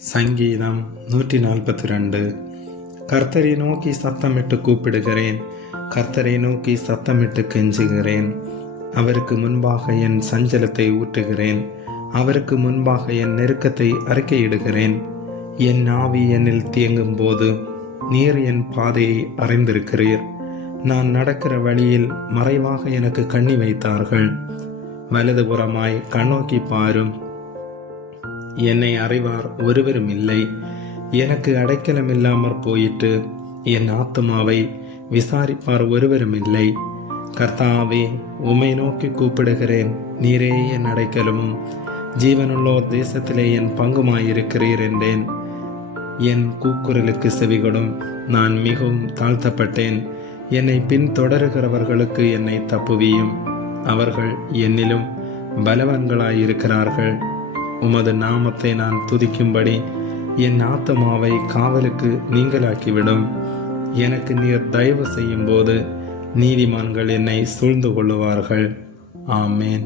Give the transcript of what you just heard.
சங்கீதம் 142. கர்த்தரை நோக்கி சத்தமிட்டு கூப்பிடுகிறேன், கர்த்தரை நோக்கி சத்தமிட்டு கெஞ்சுகிறேன். அவருக்கு முன்பாக என் சஞ்சலத்தை ஊற்றுகிறேன், அவருக்கு முன்பாக என் நெருக்கத்தை அறிக்கையிடுகிறேன். என் ஆவி என்னில் தியங்கும் போது நீர் என் பாதையை அறிந்திருக்கிறீர். நான் நடக்கிற வழியில் மறைவாக எனக்கு கண்ணி வைத்தார்கள். வலதுபுறமாய் கண்ணோக்கி பாரும், என்னை அறிவார் ஒருவரும் இல்லை. எனக்கு அடைக்கலம் இல்லாமற் போயிற்று, என் ஆத்துமாவை விசாரிப்பார் ஒருவரும் இல்லை. கர்த்தாவே, உம்மை நோக்கி கூப்பிடுகிறேன், நீரே என் அடைக்கலமும் ஜீவனுள்ளோர் தேசத்திலே என் பங்குமாயிருக்கிறீர் என்றேன். என் கூக்குரலுக்கு செவிகொடும், நான் மிகவும் தாழ்த்தப்பட்டேன். என்னை பின்தொடருகிறவர்களுக்கு என்னை தப்புவியும், அவர்கள் என்னிலும் பலவான்களாயிருக்கிறார்கள். உமது நாமத்தை நான் துதிக்கும்படி என் ஆத்துமாவை காவலுக்கு நீங்களாக்கிவிடும். எனக்கு நீர் தயவு செய்யும் போது நீதிமான்கள் என்னை சூழ்ந்து கொள்ளுவார்கள். ஆமேன்.